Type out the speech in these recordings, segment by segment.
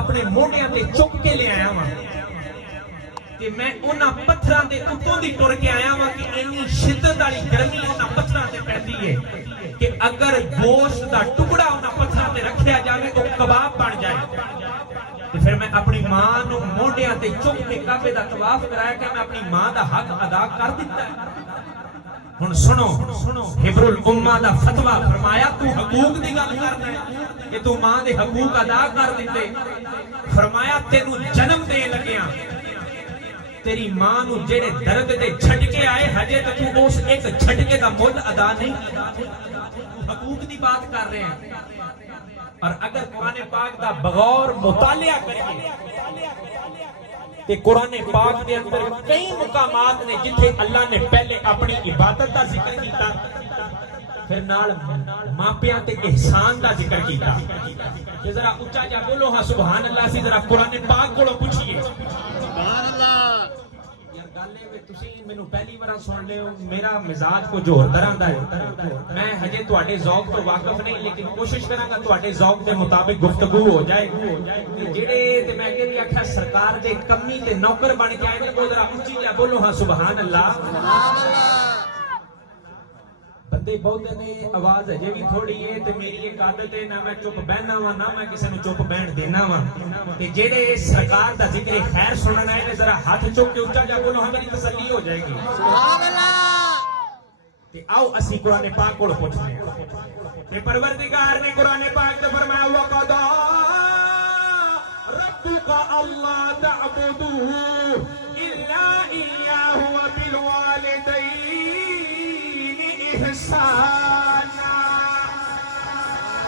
اپنے موڈیاں تے چک کے لے آیا ہاں کہ میں انہاں پتھراں دے اتوں دی ٹر کے آیا ہاں کہ اینی شدت والی گرمی انہاں پتھراں تے پیندی ہے کہ اگر گوشت دا ٹکڑا انہاں پتھراں تے رکھیا جاوے تو کباب بن جائے۔ تو پھر میں اپنی ماں نو موڈیاں تے چک کے کعبے دا طواف کرایا کہ میں اپنی ماں دا حق ادا کر دیتا ہے۔ ہن سنو حبر الامہ دا فتویٰ فرمایا تو حقوق دی گل کرنا ہے کہ تو ماں دے حقوق ادا کر دیتے۔ فرمایا تینو جنم دے لگیاں تیری ماں نو جڑے درد دے جھٹکے آئے ہجے تو تو اس ایک جھٹکے دا مول ادا نہیں حقوق دی بات کر رہے ہیں۔ اور اگر قرآن پاک دا بغور مطالعہ کریں کہ قرآن پاک دے اندر کئی مقامات نے جتھے اللہ نے پہلے اپنی عبادت دا ذکر کیتا پھر نال ماپیاں تے احسان دا ذکر کیتا کہ ذرا اچھا جا بولو ہاں سبحان اللہ سی ذرا قرآن پاک کو پوچھئے سبحان اللہ۔ یار گالے میں تسی مینوں پہلی بار سن لے میرا مزاج کو جوہر طرح دا ہے میں ہجے تواڈے ذوق تو واقف نہیں لیکن کوشش کراں گا تواڈے ذوق دے مطابق گفتگو ہو جائے جڑے تے میں کہ بھی آکھیا سرکار دے کمی تے نوکر بن کے آئے نے وہ ذرا اونچی جا بولو ہاں سبحان اللہ سبحان اللہ۔ بندے بہتے نے آواز ہے بھی تھوڑی ہے تے میری ایک عادت ہے نہ میں چپ بہنا وا نہ میں کسی نو چپ بہن دینا وا تے جڑے سرکار دا ذکر خیر سننا ہے ذرا ہاتھ چک کے اونچا جا بولو ہماری تسلی ہو جائے گی سبحان اللہ۔ تے آؤ اسی قرآن پاک کو پوچھتے ہیں تے پروردگار نے قرآن پاک تے فرمایا وقضا ربک الا تعبدوا الا ایہ وبالوالدین احسانا۔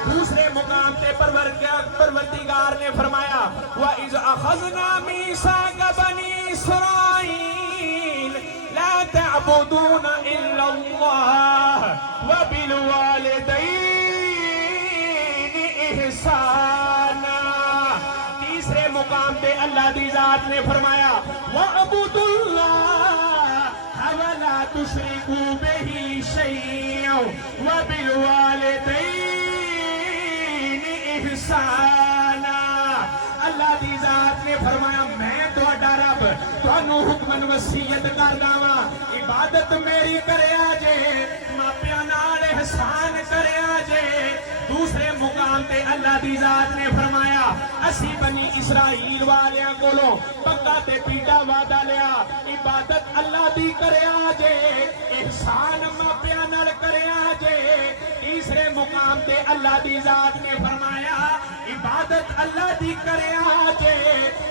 دوسرے مقام تے پروردگار نے فرمایا وَإِذْ أَخَذْنَا مِيثَاقَ بَنِي إِسْرَائِيلَ لَا تَعْبُدُونَ إِلَّا اللَّهَ وَبِالْوَالِدَيْنِ إِحْسَانًا۔ تیسرے مقام تے اللہ دی ذات نے فرمایا وَاعْبُدُوا اللَّهَ وَلَا تُشْرِكُوا بِهِ شَيْئًا وَبِالْوَالِدَيْنِ احسانا۔ اللہ دی ذات نے فرمایا میں تہاڈا رب تانوں حکم وصیت کردا واں عبادت میری کریا جے ماپیاں نال احسان کریا جے۔ دوسرے مقام تے اللہ دی ذات نے فرمایا اسی بنی اسرائیل والیاں کولوں پکا تے پیڈا وعدہ لیا عبادت اللہ دی کریا جے احسان ماپیاں نال کریا جے۔ تیسرے مقام تے اللہ دی ذات نے فرمایا عبادت اللہ دی کریا جے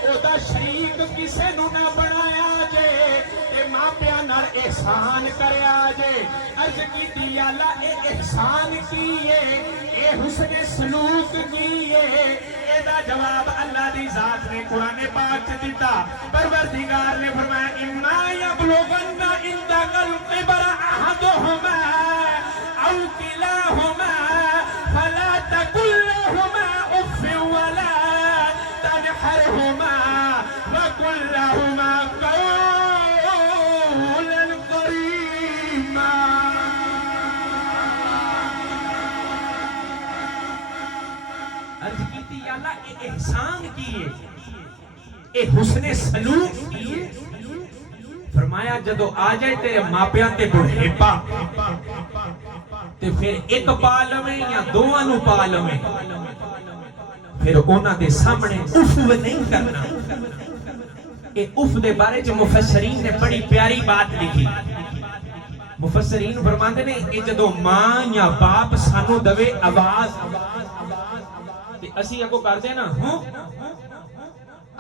او دا شریک کسے نو نہ بنایا جے اے ماپیاں نال احسان کریا جے۔ عرض کیتی یا اللہ اے احسان کیے اے حسن سلوک کیے اے دا جواب اللہ دی ذات نے قرآن پاک سے دیتا۔ پروردگار نے فرمایا اِمَّا يَبْلُغَنَّ عِندَكَ الْكِبَرَ أَحَدُهُمَا أَوْ كِلَاهُمَا فَلَا تَقُل لَّهُمَا أُفٍّ وَلَا تَنْهَرْهُمَا وَقُل لَّهُمَا قَوْلًا كَرِيمًا۔ عرض کیتی یا اللہ اے احسان کیے اے حسن سلوک کیے۔ فرمایا جدو آ جائے تیرے ماپیاں تے بڑھیپا تے پھر ایک پالویں یا دوانو پالویں پھر اونا دے سامنے اف نہیں کرنا۔ اے اف دے بارے جو مفسرین نے بڑی پیاری بات لکھی۔ مفسرین فرماندے نے اے جدو ماں یا باپ سانو دوے آواز تے اسی اگو کرتے نا ہوں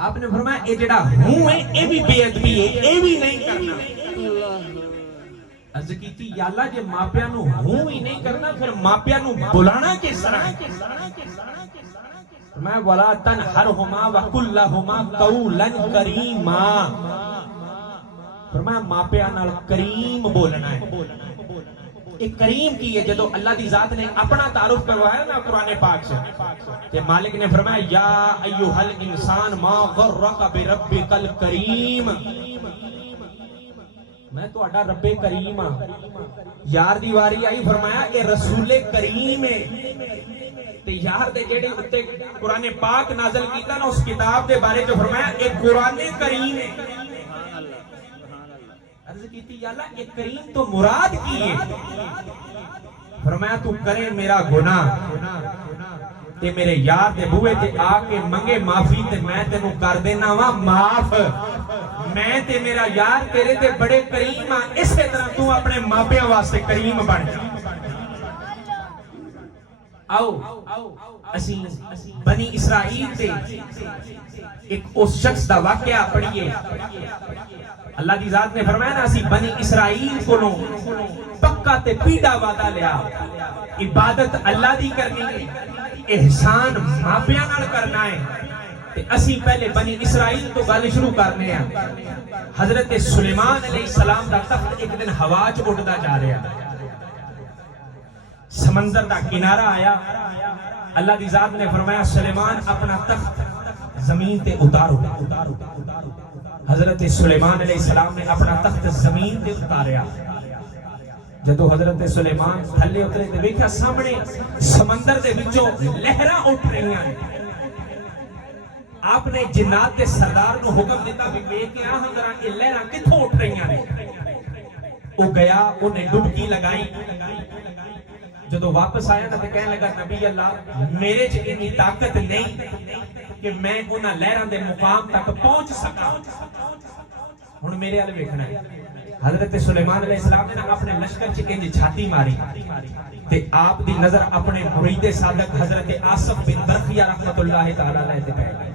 آپ نے فرمایا اے جڑا ہوں ہے اے بھی بے ادبی ہے اے بھی نہیں کرنا۔ عرض کیتی یا اللہ جے ماپیاں نو ہوں ہی نہیں کرنا پھر ماپیاں نو بلانا کس طرح؟ فرمایا وَلَا تَنْهَرْهُمَا وَقُل لَّهُمَا قَوْلًا كَرِيمًا۔ فرمایا ماپیاں نال کریم بولنا ہے۔ ایک کریم کی ہے جدو اللہ دی ذات نے اپنا تعارف کروایا نا قرآن پاک سے کہ مالک نے فرمایا یا ایوہ الانسان ما غرک بربک الکریم، میں تو اڈا رب کریم ہاں۔ یار دیواری آئی فرمایا کہ رسول کریم ہے تے یار دے جیڑے اتے قرآن پاک نازل کیتا نا اس کتاب دے بارے جو فرمایا ایک قرآن کریم ہے. عرض کیتی یا اللہ ایک کریم تو مراد کی ہے؟ فرمایا تو کرے میرا گناہ تے میرے یار دے بوئے تے آ کے منگے معافی تے میں تینوں کر دینا وا معاف. میں تے میرا یار تیرے تے بڑے کریم ہاں, اسی طرح تو اپنے ماپیاں واسطے کریم بن جا. آؤ اسی بنی اسرائیل تے ایک اس شخص دا واقعہ پڑھیے. اللہ دی ذات نے فرمایا نا اسی بنی اسرائیل کو پکا تے پیڑا وعدہ لیا, عبادت اللہ دی کرنی ہے, احسان ماپیاں نال کرنا ہے. تے اسی پہلے بنی اسرائیل تو گل شروع کرنے ہیں. حضرت سلیمان علیہ السلام دا تخت ایک دن ہوا چ اڑدا جا رہا, سمندر دا کنارہ آیا. اللہ دی ذات نے فرمایا سلیمان اپنا تخت زمین تے اتارو. حضرت سلیمان علیہ السلام نے اپنا تخت زمین تے اتاریا. جدو حضرت سلیمان تھلے اترے تے ویکھیا سامنے سمندر دے وچوں لہراں اٹھ رہی ہیں. آپ نے جنات کے سردار کو حکم دیتا بھی ویکھ کے آہاں ذرا اے لہراں کتھوں اٹھ رہی ہیں. وہ گیا, انہیں ڈبکی لگائی. جدو واپس آیا نا تے کہنے لگا نبی اللہ میرے چ اتنی طاقت نہیں کہ میں انہاں لہراں دے مقام تک پہنچ سکا. ہن میرے ال ویکھنا ہے. حضرت سلیمان علیہ السلام نے اپنے لشکر چ کنج چھاتی ماری تے آپ دی نظر اپنے مرید صادق حضرت آصف بن برخیہ رحمت اللہ تعالی علیہ تے پے گئی.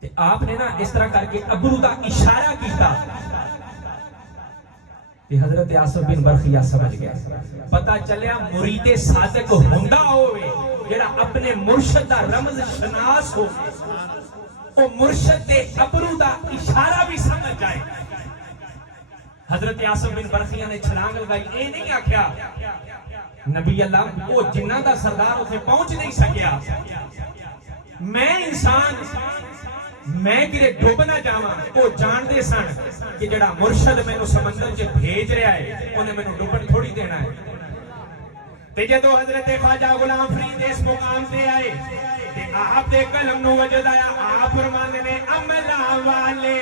تے آپ نے نا اس طرح کر کے ابرو دا اشارہ کیتا تے حضرت آصف بن برخیہ سمجھ گیا. پتہ چلیا مرید صادق ہوندا ہوئے جڑا اپنے مرشد دا رمز شناس ہو, او مرشد دے ابرو دا اشارہ بھی سمجھ جائے. حضرت آصف بن برخیہ نے چھلانگ لگائی. اے نہیں آکھیا نبی اللہ وہ جنہ دا سردار اسے پہنچ نہیں سکیا, میں انسان میں کدے ڈوب نہ جاواں. وہ جان دے سن کہ جڑا مرشد مینوں سمندر چ بھیج رہا ہے انہیں مینوں ڈوبن تھوڑی دینا ہے. تے جدو حضرت خواجہ غلام فرید اس مقام تے آئے تے آپ دے قلم نو وجد آیا. آپ فرماندے نے عملہ والے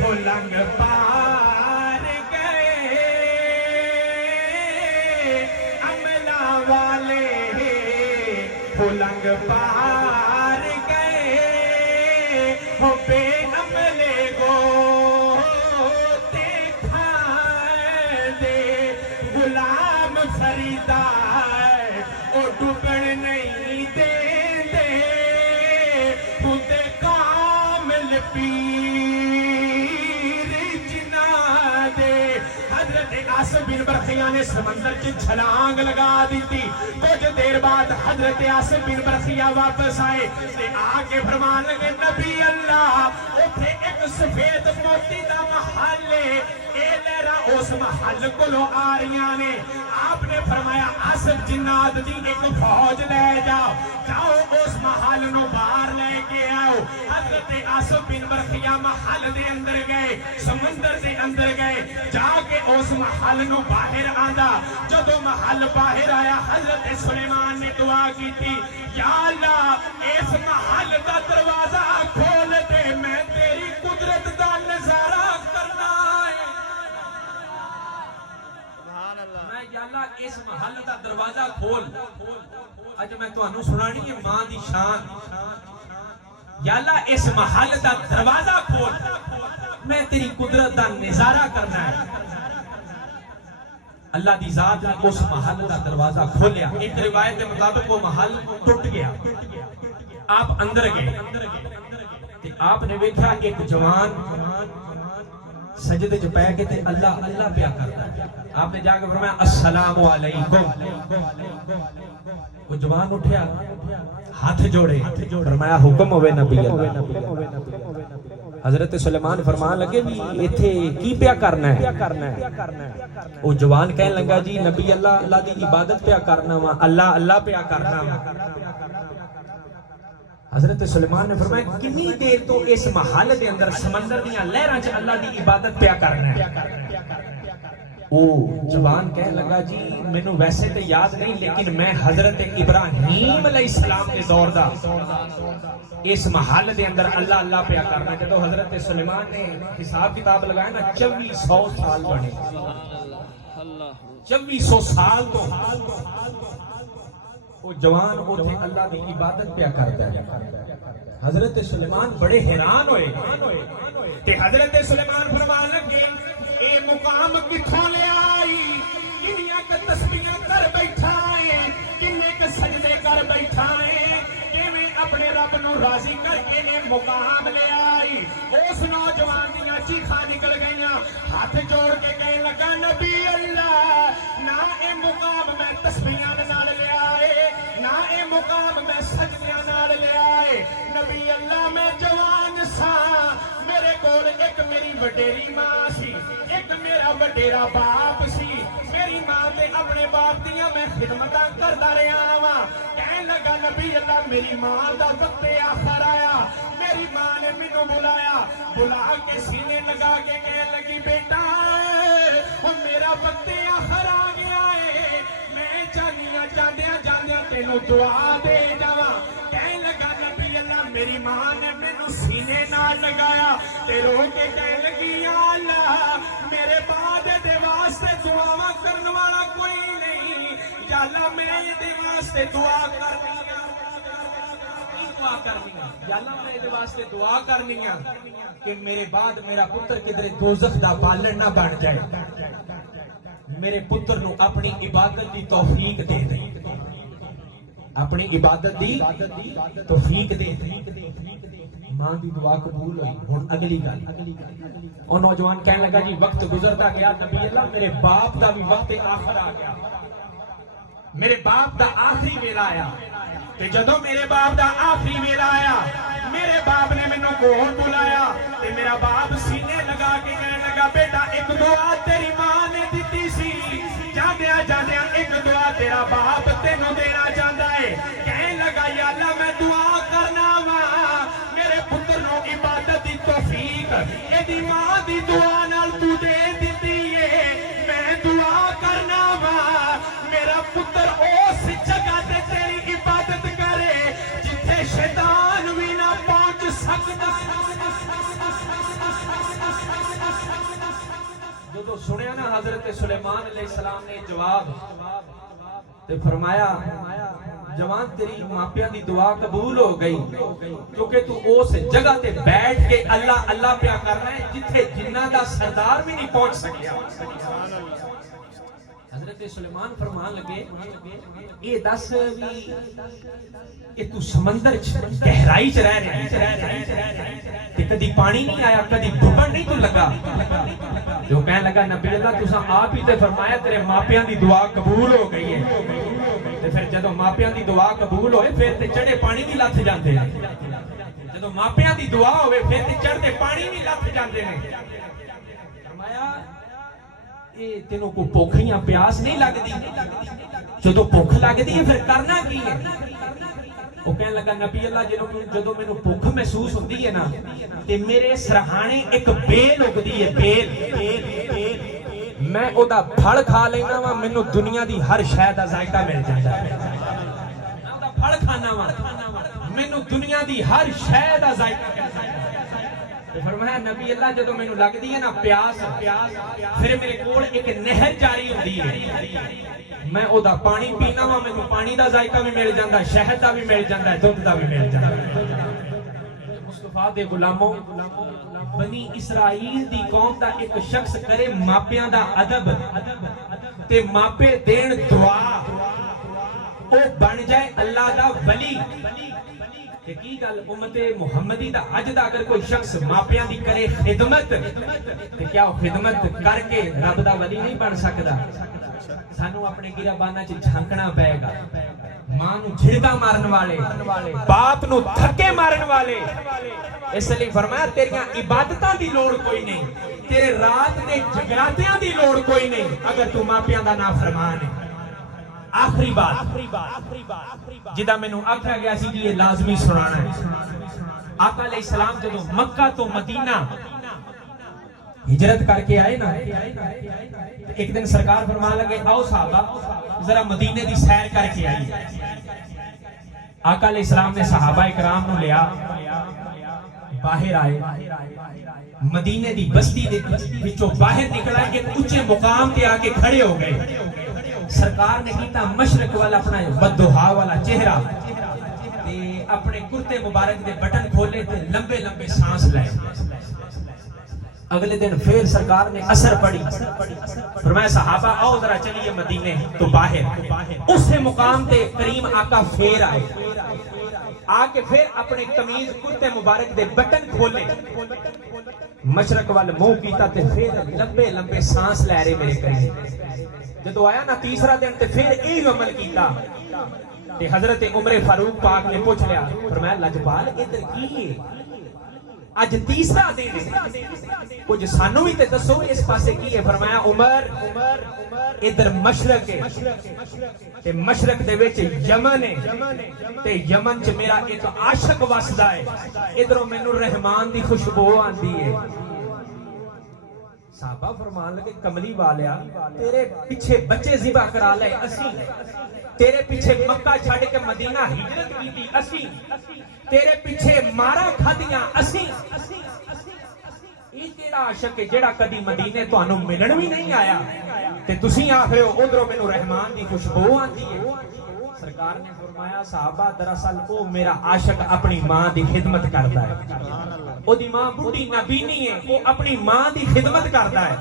ہو لنگ پار گئے, عملہ والے ہو لنگ پار گئے, ہو بے عملے کو دیکھا دے غلام فریدہ او ڈوبن نہیں دے دے خود کامل پیر جنا دے. حضرت آصف بن برخیہ نے سمندر کی چھلانگ لگا دی تھی. کچھ دیر بعد حضرت آصف بن برخیہ واپس آئے تے آگے فرمان لگے نبی اللہ اتھے ایک سفید موتی دا محل ہے, اے لہرا اس محل کو لو آ رہیاں نے. آپ نے فرمایا آصف جنات دی ایک فوج لے جاؤ, جاؤ اس محل نو باہر لے کے آؤ. حضرت آصف بن برخیہ محل دے اندر گئے, سمندر دے اندر گئے, جا کے اس محل نو باہر آندا. جدو محل باہر آیا حضرت سلیمان نے دعا کی تھی یا اللہ اس محل دا دروازہ کھول دے, میں تیری قدرت دا نظارہ کرنا ہے. میں یا اللہ اس محل دا دروازہ کھول. اج میں تانوں سنانی ہے ماں دی شان. یا اللہ اس محل دا دروازہ کھول, میں تیری قدرت دا نظارہ کرنا ہے. اللہ دی ذات نے اس محل دا دروازہ کھولیا. ایک روایت کے مطابق وہ محل ٹوٹ گیا. آپ اندر گئے, آپ نے دیکھا ایک جوان سجدے چ پے کے تے اللہ اللہ پیا کرتا ہے. آپ نے جا کے فرمایا السلام علیکم. وہ جوان اٹھیا, ہاتھ جوڑے, فرمایا حکم ہوئے نبی اللہ. حضرت سلیمان فرمان لگے بھی ایتھے کی پیا کرنا ہے. وہ جوان کہنے لگا جی نبی اللہ اللہ دی عبادت پیا کرنا وا, اللہ اللہ پیا کرنا وا. حضرت سلیمان نے فرمایا کتنی دیر تو اس محل دے اندر سمندر دیاں لہراں چ اللہ دی عبادت پیا کرنا ہے. وہ جوان کہنے لگا جی مینوں ویسے تو یاد نہیں لیکن میں حضرت ابراہیم علیہ السلام کے دور دا اس محل دے اندر اللہ اللہ پیا کرنا جدو حضرت سلیمان نے حساب کتاب لگایا نا 2400 سال بنے 2400 سال تو وہ جوان اوتھے اللہ دی عبادت پیا کرتا ہے حضرت سلیمان بڑے حیران ہوئے کہ حضرت سلیمان فرمان لگے اے مقام کتھوں لے آئی کنیاں کا تسبیحاں کر بیٹھا ہے کنے کے سجدے کر بیٹھا ہے کیویں اپنے رب نو راضی کر کے نے مقام لے آئی اس نوجوان دیاں چیخاں نکل گئیاں ہاتھ جوڑ کے کہنے لگا نبی اللہ نہ اے مقام میں تسبیحاں نال لے آئے نہ اے مقام میں سجدیاں نال لے آئے نبی اللہ میں جوان سا میرے کول ایک میری وڈیری ماں سی ایک میرا وڈیرا باپ سی میری ماں تے اپنے باپ دیاں میں خدمتاں کردا رہیا وا کہنے لگا نبی اللہ میری ماں دا وقت آخر آیا میری ماں نے مینوں بلا کے سینے لگا کے کہنے لگی بیٹا او میرا وقت آخر آ گیا ہے میں چاہنیاں جاندیاں تینوں دعا دے جاواں کہنے لگا نبی اللہ میری ماں نے مینوں سینے نال لگایا تے رو کے کہنے لگی یا اللہ میرے بعد دے واسطے دعاواں کرن والا کوئی نہیں یا اللہ میں دے واسطے دعا کرنی یا اللہ میں دے واسطے دعا کرنی کہ میرے بعد میرا پتر کدھر دوزخ دا پالن نہ بن جائے میرے پتر نو اپنی عبادت دی توفیق دے دے اپنی عبادت دی توفیق دے دے ماں دی دعا قبول ہوئی ہن اگلی گل او نوجوان کہنے لگا جی وقت گزرتا گیا نبی اللہ میرے باپ دا بھی وقت آخر آ گیا میرے باپ دا آخری ویلا آیا تے جدوں میرے باپ دا آخری ویلا آیا میرے باپ نے مینوں کول بلایا تے میرا باپ سینے لگا کے کہنے لگا بیٹا ایک دعا تیری ماں نے دتی سی جاندیاں ایک دعا تیرا باپ تینوں دینا چاہتا ہے کہنے لگا یا اللہ میں دعا کرنا وا میرے پتر نو عبادت دی توفیق اے دی ماں دی دعا نال تو دے دتی ہے میں دعا کرنا وا میرا پتر اس جگہ تے تیری عبادت کرے جتھے شیطان بھی نہ پہنچ سکتا جو سنیا نا حضرت سلیمان علیہ السلام نے جواب تے فرمایا جوان تیری ماپیاں دی دعا قبول ہو گئی کیونکہ تو اس جگہ تے بیٹھ کے اللہ اللہ پیا کر رہا ہے جتھے جنہ دا سردار بھی نہیں پہنچ سکیا حضرت سلیمان فرمان لگے اے دس بھی کہ تو سمندر گہرائی چ رہ کہ کدی پانی نہیں آیا کدی ڈبن نہیں تو لگا جو کہنے لگا نبی اللہ تساں آپ ہی تے فرمایا تیرے ماپیاں دی دعا قبول ہو گئی ہے تے پھر جدوں ماپیاں دی دعا قبول ہوئے پھر تے چڑھے پانی بھی لتھ جاندے ہیں جدوں ماپیاں دی دعا ہوئے پھر تے چڑھتے پانی بھی لتھ جاندے ہیں فرمایا اے تینوں کو بھوکھیاں پیاس نہیں لگدی جدوں بھوک لگدی ہے پھر کرنا کی ہے وہ کہنے لگا نبی اللہ جدوں مینوں بھوک محسوس ہوندی ہے نا تے میرے سرہانے ایک بیل اگدی ہے بیل میں او دا پھڑ کھا لینا وا مینوں دنیا دی ہر شے دا ذائقہ مل جاندا ہے میں او دا پھڑ کھانا وا مینوں دنیا دی ہر شے دا ذائقہ مل جاندا ہے تے فرمایا نبی اللہ جدوں مینوں لگدی ہے نا پیاس پھر میرے کول ایک نہر جاری ہوندی ہے میں او دا پانی پینا وا مینوں پانی دا ذائقہ بھی مل جاندا ہے شہد دا بھی مل جاندا ہے دودھ دا بھی مل جاندا ہے مصطفیٰ دے غلاموں بنی اسرائیل دی قوم دا ایک شخص کرے ماپیاں دا ادب تے ماپے دین دعا او بن جائے اللہ دا ولی کہ کی گل امت محمدی دا اج دا اگر کوئی شخص ماپیاں دی کرے خدمت تے کیا خدمت کر کے رب دا ولی نہیں بن سکدا سانو اپنے گرابانہ چ جھانکنا پائے گا ماں نو جھڑکا مارن والے باپ نو دھکے مارن والے اس لیے فرمایا تیریاں عبادتاں دی لوڑ کوئی نہیں تیرے رات دے جگراتیاں دی لوڑ کوئی نہیں اگر تو ماپیاں دا نافرمان ہے آخری بات جدا مینوں آکھیا گیا سی کہ یہ لازمی سنانا ہے آقا علیہ السلام جدوں مکہ تو مدینہ ہجرت کر کے آئے نا، ایک دن سرکار فرمان لگے آؤ صحابہ ذرا مدینے دی سیر کر کے آئیے۔ آقا علیہ السلام نے صحابہ اکرام نو لیا، باہر آئے، مدینے دی بستی دے وچوں باہر نکل آئے، ایک اونچے مقام تے آ کے کھڑے ہو گئے۔ سرکار نے کیتا مشرق والا اپنا بددعا والا چہرہ تے اپنے کرتے مبارک دے بٹن کھولے تے لمبے لمبے سانس لائے۔ اگلے دن پھر سرکار نے اثر پڑی، فرمایا صحابہ آؤ ذرا چلیے مدینے تو باہر۔ اس مقام تے کریم آقا پھر آئے، آ کے پھر اپنے قمیض کرتے مبارک دے بٹن کھولے، مشرق والے منہ کیتا تے پھر لمبے لمبے سانس لے رہے میرے کریم۔ جدو آیا نا تیسرا دن تے پھر یہی عمل کیتا تے حضرت عمر فاروق پاک نے پوچھ لیا، فرمایا لجپال ادھر کی ہے؟ اج تیسرا دن ہے، کچھ سانو بھی تے دسو اس پاسے کی ہے؟ فرمایا عمر ادھر مشرق ہے تے مشرق دے وچ یمن ہے تے یمن چ میرا ایک عاشق وسدا ہے، ادھروں مینوں رحمان دی خوشبو آندی ہے۔ صحابہ فرمان لگے کملی والیا تیرے پیچھے بچے ذبح کرا لے اسی، تیرے پیچھے مکہ چھڑ کے مدینہ ہجرت کیتی اسی، تیرے پیچھے مارا کھادیاں اسی، یہ تیرا عاشق ہے جڑا کدی مدینے تانوں ملن بھی نہیں آیا تے تسی آکھ رہے ہو ادھروں مینوں رحمان دی خوشبو آندی ہے۔ سرکار نے فرمایا صحابہ دراصل او میرا عاشق اپنی ماں دی خدمت کرتا ہے، او دی ماں بڈھی نبینی ہے، وہ اپنی ماں دی خدمت کرتا ہے۔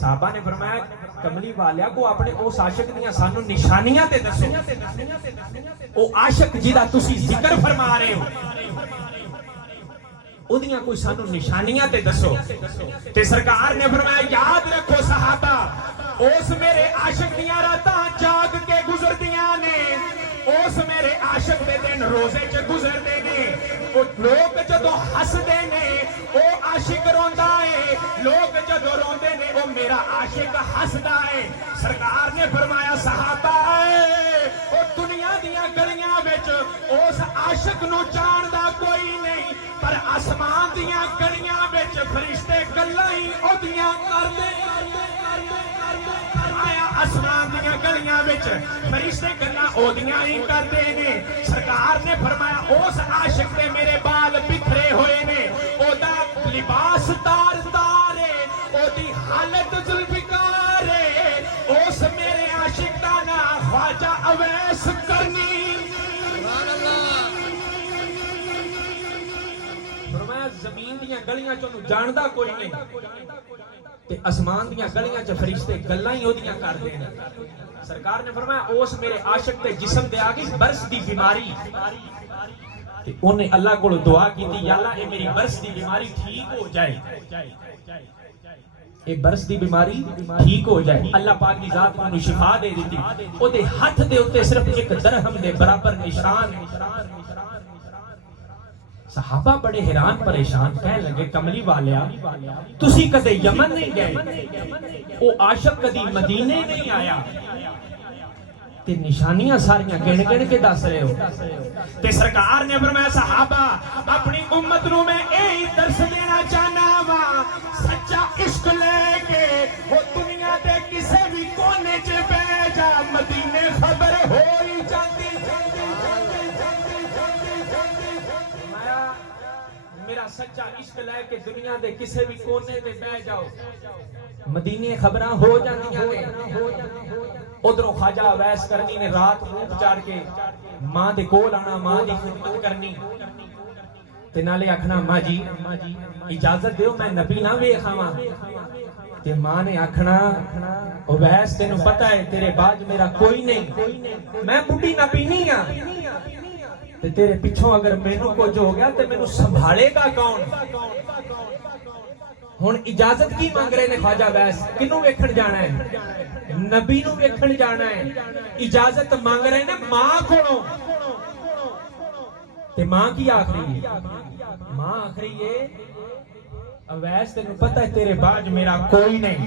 صحابہ نے فرمایا کملی والیا کو اپنے اس عاشق دیاں سانو نشانیاں تے دسو، او عاشق جیدا تسی ذکر فرما رہے ہو او دیاں کوئی سانو نشانیاں تے دسو۔ تے سرکار نے فرمایا یاد رکھو صحابہ اس میرے عاشق دیاں راتاں جاگ کے گزردیاں نے، اس میرے عاشق دے دن روزے چ گزردے نے، او لوگ جدو ہسدے نے او عاشق روندا ہے، لوگ جدو روندے نے او میرا عاشق ہسدا ہے۔ سرکار نے فرمایا صحابہ او دنیا دیاں گلیاں وچ اس عاشق نو جاندا کوئی نہیں، پر آسمان دیاں گلیاں وچ فرشتے گلاں ہی اودیاں کردے، آسمان دیاں گلیاں وچ فرشتے گلاں اودیاں ہی کردے نے۔ سرکار نے فرمایا اس عاشق دے میرے بال بکھرے ہوئے نے، او دا لباس تار تار ہے، او دی حالت ذوالفقار ہے، اس میرے عاشق دا نام خواجہ اویس کرنی۔ فرمایا زمین دیاں گلیاں چوں جاندا کوئی نہیں تے آسمان دیاں گلیاں چ فرشتے گلاں ہی اودیاں کردے نے۔ سرکار نے فرمایا اس میرے عاشق تے جسم تے آ گئی برس دی بیماری تے انہیں اللہ کو دعا کیتی یا اللہ اے میری برس دی بیماری ٹھیک ہو جائے، اے برس دی بیماری ٹھیک ہو جائے۔ اللہ پاک کی ذات نے شفا دے دیتی، او دے ہاتھ دے اوتے صرف ایک درہم دے برابر نشان۔ صحابہ بڑے حیران پریشان کہنے لگے کملی والیا تسی کدے یمن نہیں گئے، او عاشق کدی مدینے نہیں آیا تے نشانیاں ساریاں گن گن کے دس رہے ہو۔ تے سرکار نے فرمایا صحابہ اپنی امت نو میں یہی درس دینا چاہنا وا، سچا عشق لے کے وہ دنیا دے کسے بھی کونے چ بہ جا، مدینے خبر ہو ہی جاندی۔ میرا سچا عشق لے کے دنیا دے کسے بھی کونے تے بہ جاؤ، مدینے خبراں ہو جاندیاں نے۔ ادھروں خواجہ اویس کرنی نے رات اونٹ چڑھ کے ماں دے کول آنا، ماں دی خدمت کرنی تے نالے آکھنا ماں جی اجازت دیو میں نبی نہ ویکھاواں، تے ماں نے آکھنا اویس تینوں پتہ ہے تیرے بعد میرا کوئی نہیں، میں بڈھی نبی نہیں ہاں تے تیرے پیچھوں اگر مینوں کچھ ہو گیا تے مینوں سنبھالے گا کون؟ ہن اجازت کی مانگ رہے نے خواجہ اویس، کنوں ویکھن جانا ہے؟ نبی نو ویکھن جانا ہے، اجازت مانگ رہے نے ماں کولوں تے ماں کی آخری ہے؟ ماں آخری ہے اویس تینوں پتہ ہے تیرے بعد میرا کوئی نہیں،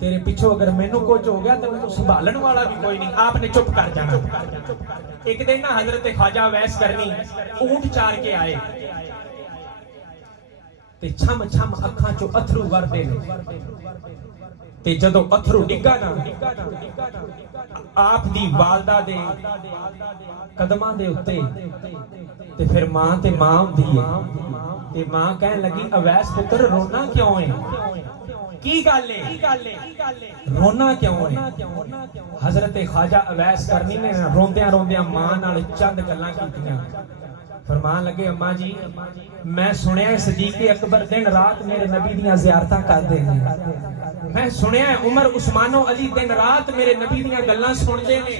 تیرے پیچھوں اگر مینوں کچھ ہو گیا تو مینوں سنبھالن والا بھی کوئی نہیں، آپ نے چپ کر جانا۔ ایک دن نا حضرت خواجہ اویس کرنی اونٹ چار کے آئے ਤੇ ਛਮ ਛਮ ਅੱਖਾਂ ਚੋਂ ਅਥਰੂ ਵਰਦੇ ਨੇ ਤੇ ਜਦੋਂ ਅਥਰੂ ਡਿੱਗਾ ਨਾ ਆਪ ਦੀ ਵਾਲਦਾ ਦੇ ਕਦਮਾਂ ਦੇ ਉੱਤੇ ਤੇ ਫਿਰ ਮਾਂ ਤੇ ਮਾਂ ਹੁੰਦੀ ਹੈ ਤੇ ਮਾਂ ਕਹਿਣ ਲੱਗੀ ਅਵੈਸ ਪੁੱਤਰ ਰੋਣਾ ਕਿਉਂ ਹੈ ਕੀ ਗੱਲ ਹੈ ਰੋਣਾ ਕਿਉਂ ਹੈ حضرت خواجہ اویس کرنی نے روندیاں روندیاں ماں نال چند گلاں کیتیاں فرمان لگے اماں جی میں سنیا ہے صدیق اکبر دن رات میرے نبی دیاں زیارتاں کردے ہیں میں سنیا ہے عمر عثمان و علی دن رات میرے نبی دیاں گلاں سندے نے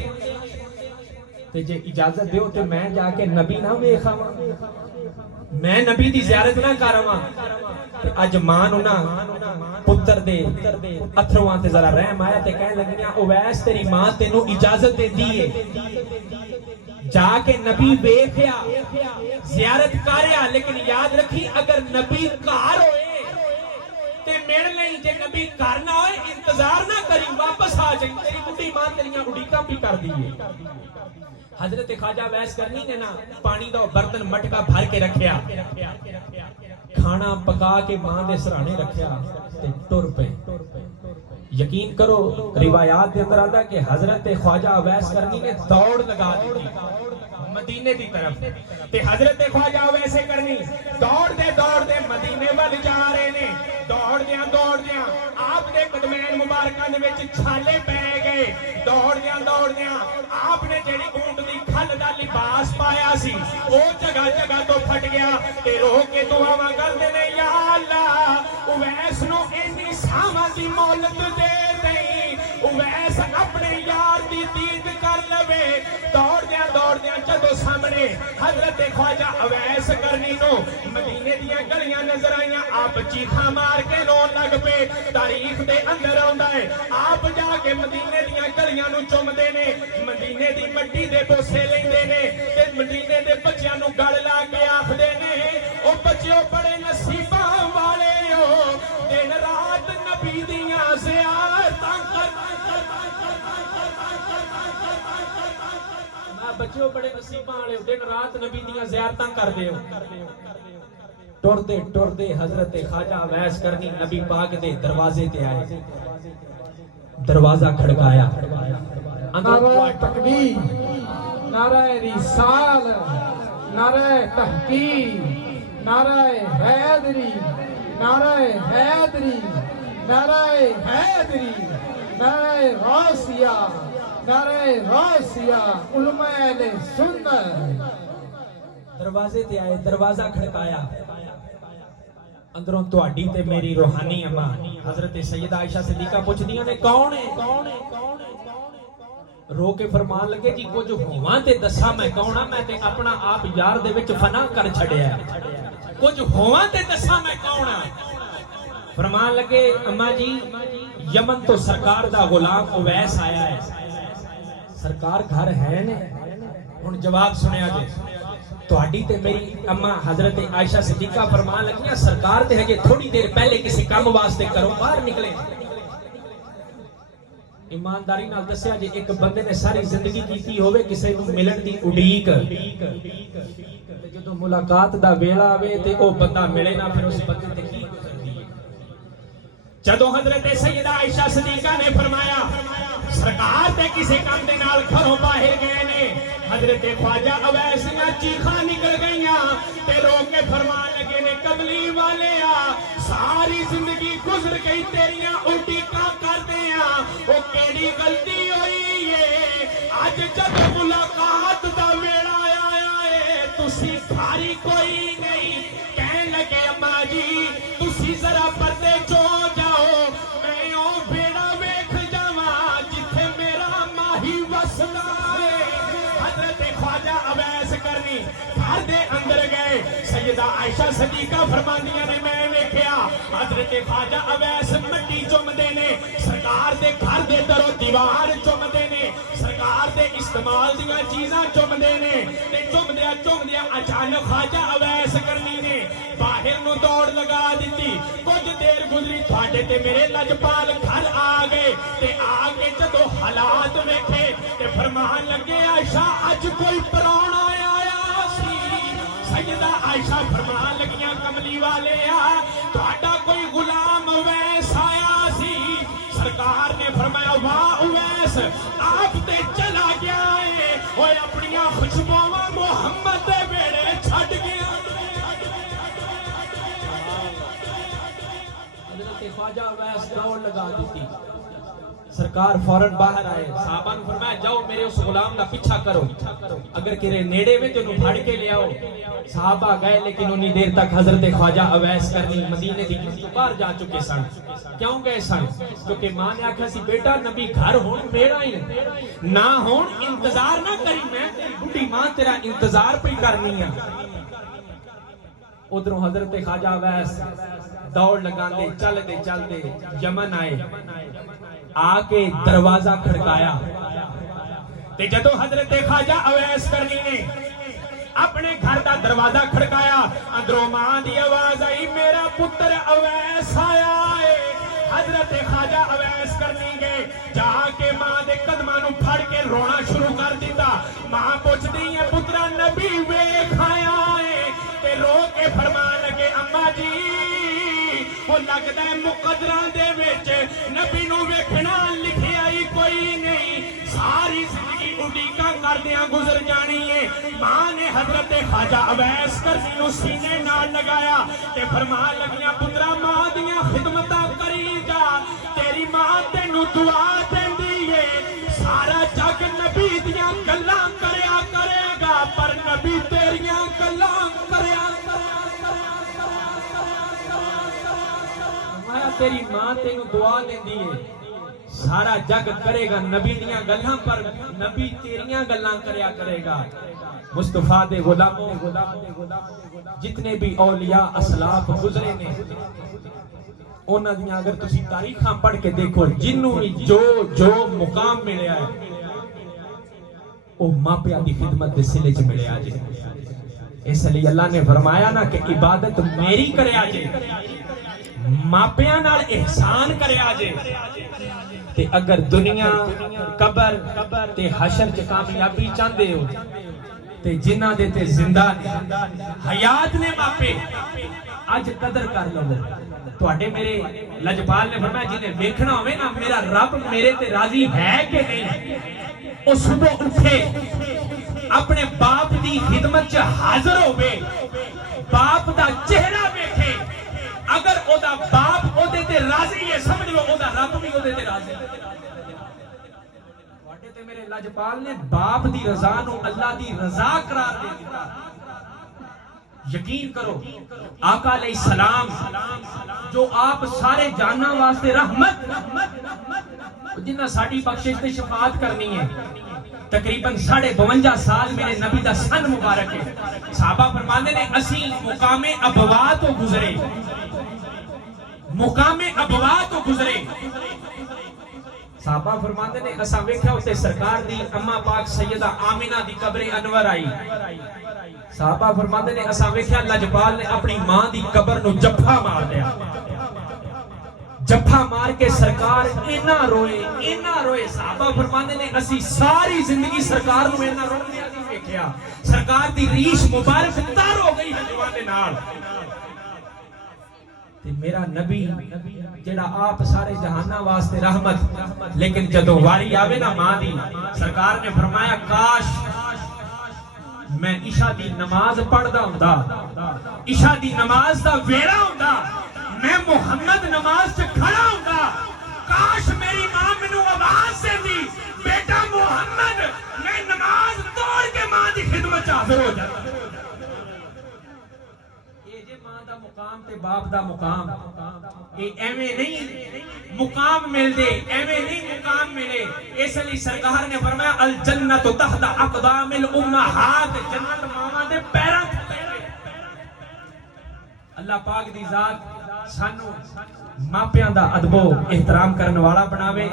تے جے اجازت دیو تے میں جا کے نبی نہ ویکھاواں میں نبی دی زیارت نہ کراواں تے اج ماں نوں نہ پتر دے اتھرواں تے ذرا رحم آیا تے کہن لگیاں اویس تیری ماں تینوں اجازت دیندی ہے جا کے نبی ویکھیا زیارت کریا لیکن یاد رکھی اگر نبی گھر ہوئے تے مل نہیں جے نبی گھر نہ ہوئے انتظار نہ کری واپس آ جائیں تیری بڈھی ماں تیریاں اڈیکاں بھی کر دی ہے حضرت خواجہ اویس کرنی نے نا پانی دا برتن مٹکا بھر کے رکھیا کھانا پکا کے ماں دے سرانے رکھیا تے ٹر پے یقین کرو روایات دے اندر آتا کہ حضرت خواجہ اویس کرنی نے دوڑ لگا دی مدینے دی طرف تے حضرت خواجہ اویس کرنی دوڑ دے مدینے وال جا رہے نے دوڑ دیاں آپ دے قدمین مبارکاں دے وچ چھالے پے گئے دوڑ دیاں آپ نے جڑی اونٹ دی کھل دا لباس پایا سی او جگہ جگہ تو پھٹ گیا تے رو کے دعاواں کردے نے یا اللہ اویس نو اینی ساواں دی مہلت دے دئی اویس اپنے یار دی دید کر لوے دوڑ دیاں جدو سامنے حضرت خواجہ اویس کرنی نو مدینے دیاں گلیاں نظر آئیاں آپ چیخاں مار کے رون لگ پے تاریخ دے اندر آندا ہے آپ جا کے مدینے دیاں گلیاں نو چومدے نے مدینے دی مٹی دے بوسے لیندے نے تے مدینے دے بچیاں نو گل لا کے آکھدے نے او بچیو بڑے نصیباں والے ہو دن رات نبی دیاں زیارتاں بچیو بڑے نصیباں والے دن رات نبی دیاں زیارتاں کر دیو ٹر دے حضرت خواجہ اویس کرنی نبی پاک دے دروازے تے آئے دروازہ کھڑکایا نعرہ تکبیر نعرہ رسال نعرہ تحقیق نعرہ حیدری نعرہ حیدری نعرہ حیدری نعرہ غوثیہ نعرہ غوثیہ علماء اہل سنت دروازے تے آئے دروازہ کھڑکایا اندروں تواڈی تے میری روحانی اماں حضرت سیدہ عائشہ صدیقہ پوچھدیاں نے کون ہے رو کے فرمان لگے جی کچھ ہوواں تے دسا میں کون ہاں میں تے اپنا آپ یار دے وچ فنا کر چھڑیا کچھ ہوواں تے دسا میں کون ہاں فرمان لگے اماں جی یمن تو سرکار دا غلام اویس آیا ہے سرکار گھر ہے نے ہن جواب سنیا جے تواڈی تے میری اماں حضرت عائشہ صدیقہ فرمان لگیاں سرکار تے ہجے تھوڑی دیر پہلے کسی کام واسطے کرو باہر نکلے ایمانداری نال دسیا جے ایک بندے نے ساری زندگی کیتی ہوے کسے نوں ملن دی اڈیک تے جدوں ملاقات دا ویلا آوے تے او بندہ ملے نہ پھر اس بندے تے کی گزردی ہے جدوں حضرت سیدہ عائشہ صدیقہ نے فرمایا سرکار تے کسی کام دے نال گھروں باہر گئے نے حضرت خواجہ اویس نہ چیخاں نکل گئیاں تے رو کے فرمان لگے نے کملی والے ساری زندگی گزر گئی تیریاں اڈیکاں کردیاں او کیڑی غلطی ہوئی ہے اج جب ملاقات دا ویلا آیا ہے تسی بھاری کوئی نہیں کہن لگے اماں جی تسی ذرا پردے چو جاؤ میں او بیڑا ویکھ جاواں جتھے میرا ماہی وسدا ہے حضرت خواجہ اویس کرنی گھر دے اندر گئے سیدہ عائشہ صدیقہ فرماندیاں نے میں ویکھیا حضرت خواجہ اویس مٹی چومدے نے سرکار دے گھر دے درو دیوار چومدے نے سرکار دے استعمال دیاں چیزاں چومدے نے تے چومدیا اچانک خواجہ اویس کرنی نے باہر نو دوڑ لگا دیتی کچھ دیر گزری تھاڈے تے میرے لجپال گھر آ گئے تے آ کے جدو حالات ویکھے تے فرمان لگے عائشہ اج کوئی پرانا آیا سی سیدہ عائشہ فرمان لگیاں کملی والے अब्बास आप ते चला गया है ओए अपनियां खुशबुआं मुहम्मद दे बेड़े छड़ गया हजरत ख्वाजा अवैस दौड़ लगा दी सरकार फौरन बाहर आए साहबा ने फरमाया जाओ मेरे उस गुलाम का पीछा करो अगर किरे नेड़े में तो फड़ के ले आओ साहबा गए लेकिन उन्हीं देर तक हजरत ख्वाजा अवैस करनी मदीने की बाहर जा चुके सन क्यों गए सन क्योंकि मां ने आखिया सी बेटा नबी घर होन मेरा ही ना होन इंतजार ना करी मैं तेरी बुढ़ी मां तेरा इंतजार पे करनी है उधरों हजरत ख्वाजा अवैस दौड़ लगांदे चलते यमन आए आके दरवाजा खड़काया ते जदों हजरत ख्वाजा अवैस करनी ने अपने घर का दरवाजा खड़काया अंदरों मां दी आवाज आई मेरा पुत्र अवैस आया है हजरत ख्वाजा अवैस करनी गए जाके मां दे कदमां नूं फड़ के रोना शुरू कर दिता मां पुछदी है पुत्रा नबी वेख आया है ते रो के फरमान लगे अम्मा जी वो लगता है मुकदरा दे विच नबी नूं वेखना लिखिया ही कोई नहीं सारी जिंदगी उड़ीका करदियां गुजर जानी है मां ने हजरत ख्वाजा अवैस करनी नूं सीने नाल लगाया ते फरमान लगियां पुत्रा मां दियां खिदमतां करी जा तेरी मां तैनूं दुआ देंदी है सारा जग नबी दियां गल्लां करया करेगा पर नबी तेरियां गल्लां करया तेरी मां तेनू दुआ देंदी है सारा जग करेगा नबी दियां गल्लां पर नबी तेरियां गल्लां करया करेगा मुस्तफा दे गुलामों जितने भी औलिया असलाफ गुजरे ने उन्हां दियां अगर तुसी तारीखां पढ़ के देखो जिन्नू भी जो मुकाम मिलया है ओ मापिया दी खिदमत दे सिले च मिलया जे इसलिए अल्लाह ने फरमाया ना कि इबादत मेरी करया जे मापियां नाल एहसान करया जे ते अगर दुनिया कब्र ते हशर च कामयाबी चाहते हो ते जिन्हां दे ते जिंदा ने हयात ने मापे अज कदर कर लो तुहाडे मेरे लजपाल ने फरमाया जिन्हें वेखना होवे ना मेरा रब मेरे ते राजी है कि नहीं ओ सुबह उठे अपने बाप दी खिदमत च हाजिर होवे बाप दा चेहरा वेखे अगर ओदा बाप ओदे ते राजी है समझ लो ओदा रब भी ओदे ते राजी है तुहाडे ते मेरे लजपाल ने बाप दी रजा नु अल्लाह दी रजा करार दे दिता यकीन करो आका अलैहि सलाम जो आप सारे जाना वास्ते रहमत जिन्ना साडी बख्शिश ते शफाअत करनी है तकरीबन 52 साल मेरे नबी दा सन मुबारक है साहबा फरमांदे ने असी मुकामे अबवा तो गुजरे मुकामे अबवा तो गुजरे साहबा फरमाते ने असा वेख्या उसे सरकार दी अम्मा पाक सैयदा आमिना दी कब्र अनवर आई साहबा फरमाते ने असा वेख्या लजपाल ने अपनी मां दी कब्र नु जफ्फा मार दिया जफ्फा मार के सरकार इना रोए साहबा फरमाते ने असी सारी जिंदगी सरकार नु इना रोंदिया नहीं वेख्या सरकार दी रीश मुबारक तर हो गई हजवा दे नाल ते मेरा नबी जेड़ा आप सारे जहाना वास्ते रहमत लेकिन जदों वारी आवे ना मां दी सरकार ने फरमाया काश मैं इशा दी नमाज पढ़दा हुंदा इशा दी नमाज दा वेला हुंदा मैं मुहम्मद नमाज च खड़ा हुंदा काश मेरी मां मैनू आवाज देंदी बेटा मुहम्मद मैं नमाज तोड़ के मां दी खिदमत च हाजिर हो जांदा मुकाम ते बाप दा मुकाम ये एवें नहीं मुकाम मिलदे एवें नहीं मुकाम मिले इसलिए सरकार ने फरमाया अल जन्नत तहत अक़दामिल उम्महात जन्नत मावां दे पैरां अल्लाह पाक दी जात सानू मापियां दा अदबो एहतराम करन वाला बनावे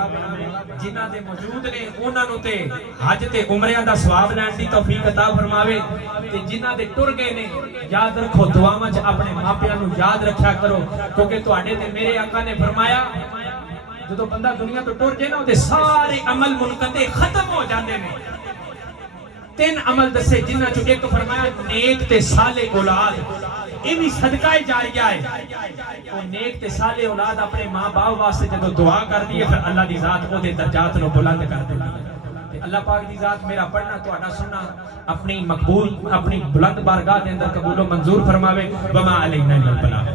जिन्हां दे मौजूद ने उन्हां नु ते हज ते उमरिया दा सवाब लैण दी तौफीक अता फरमावे ते जिन्हां दे टुर गए ने याद रखो दुआवां च अपने मापियां नु याद रखया करो क्योंकि तुहाडे ते मेरे आका ने फरमाया जदों बंदा दुनिया तो टुर जाए ना ओदे सारे अमल मुनकते खत्म हो जांदे ने तीन अमल दसे जिन्हां चों एक फरमाया नेक ते साले औलाद یہ بھی صدقہ جاریہ ہے. وہ نیک تے صالح اولاد اپنے ماں باپ واسطے جدو دعا کر دی ہے پھر اللہ دی ذات وہ دے درجات نو بلند کر دی ہے. اللہ پاک دی ذات میرا پڑھنا تہاڈا سننا اپنی مقبول اپنی بلند بارگاہ دے اندر قبول و منظور فرماوے. وما علینا الا البلاغ.